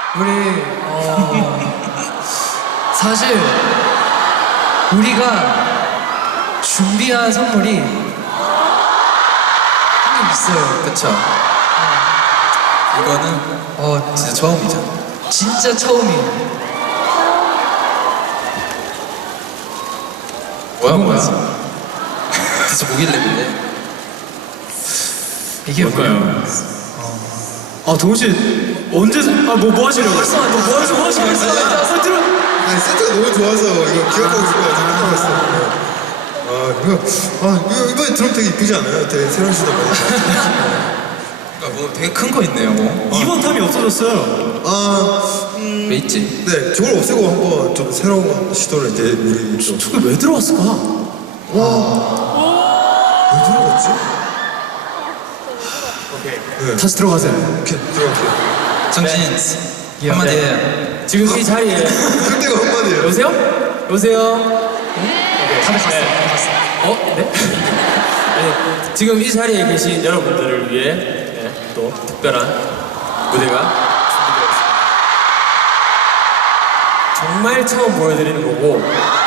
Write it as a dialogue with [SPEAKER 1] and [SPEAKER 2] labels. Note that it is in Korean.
[SPEAKER 1] 우리 사실 우리가 준비한 선물이 한 개 있어요.
[SPEAKER 2] 그쵸? 이거는 진짜 처음이죠.
[SPEAKER 1] 진짜 처음이에요.
[SPEAKER 2] 뭐야? 진짜 뭐길래
[SPEAKER 1] 이게
[SPEAKER 3] 뭘까요? 동훈 씨 언제 뭐 하시려고? 뭐 하시려고? 들어.
[SPEAKER 4] 아니 세트가 너무 좋아서 이거 기억하고 싶어가지고 생각했어요. 이거 이번에 드럼 되게 이쁘지 않아요? 되게 새로운 시도 보니까.
[SPEAKER 2] 그러니까 뭐 되게 큰 거 있네요. 뭐.
[SPEAKER 3] 2번 탐이 없어졌어요.
[SPEAKER 2] 왜 있지?
[SPEAKER 4] 네, 저걸 없애고 한번 좀 새로운 시도를 이제 우리 좀.
[SPEAKER 3] 저게 왜 들어왔을까?
[SPEAKER 4] 왜 들어갔지?
[SPEAKER 3] 오케이. 다시 들어가세요.
[SPEAKER 4] 오케이, 들어갈게요.
[SPEAKER 2] 정신 한마디 해.
[SPEAKER 5] 지금 이 자리에
[SPEAKER 4] 그때가 한마디예요.
[SPEAKER 5] 여보세요? 여보세요?
[SPEAKER 1] 다들 갔어.
[SPEAKER 5] 네? 네, 지금 이 자리에 계신 여러분들을 위해 또 특별한 무대가 준비되어 있습니다. 정말 처음 보여드리는 거고